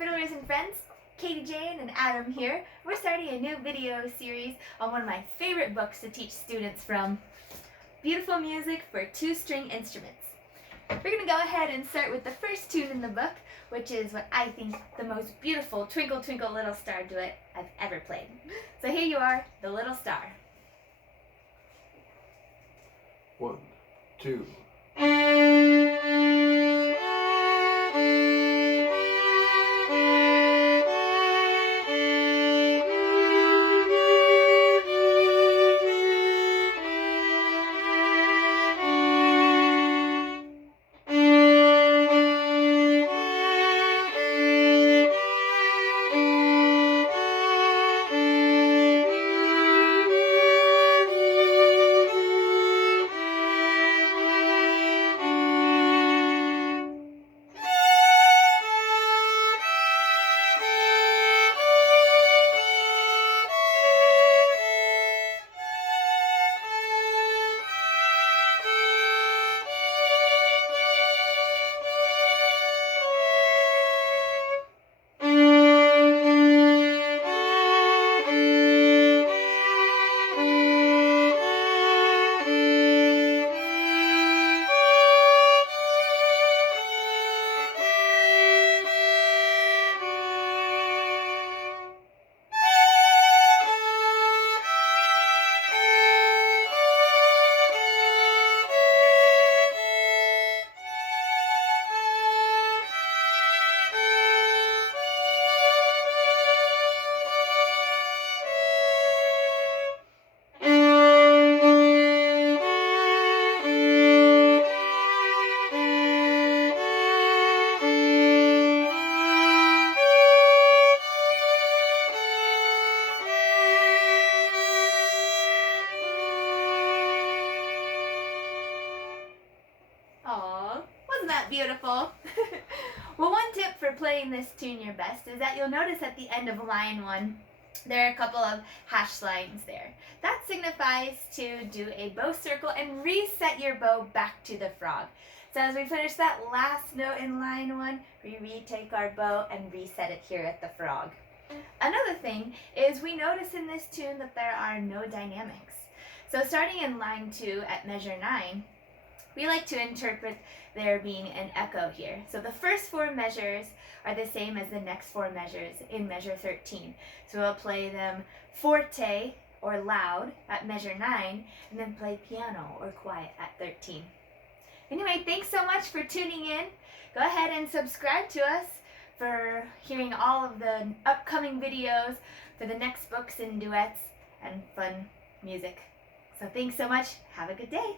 fiddlers and friends, Katie Jane and Adam here. We're starting a new video series on one of my favorite books to teach students from, Beautiful Music for Two-String Instruments. We're going to go ahead and start with the first tune in the book, which is what I think the most beautiful Twinkle Twinkle Little Star duet I've ever played. So here you are, The Little Star. 1, 2. Aww, wasn't that beautiful? Well, one tip for playing this tune your best is that you'll notice at the end of line 1, there are a couple of hash lines there. That signifies to do a bow circle and reset your bow back to the frog. So as we finish that last note in line 1, we retake our bow and reset it here at the frog. Another thing is we notice in this tune that there are no dynamics. So starting in line 2 at measure 9, we like to interpret there being an echo here. So the first 4 measures are the same as the next 4 measures in measure 13. So we'll play them forte or loud at measure 9 and then play piano or quiet at 13. Anyway, thanks so much for tuning in. Go ahead and subscribe to us for hearing all of the upcoming videos for the next books and duets and fun music. So thanks so much. Have a good day.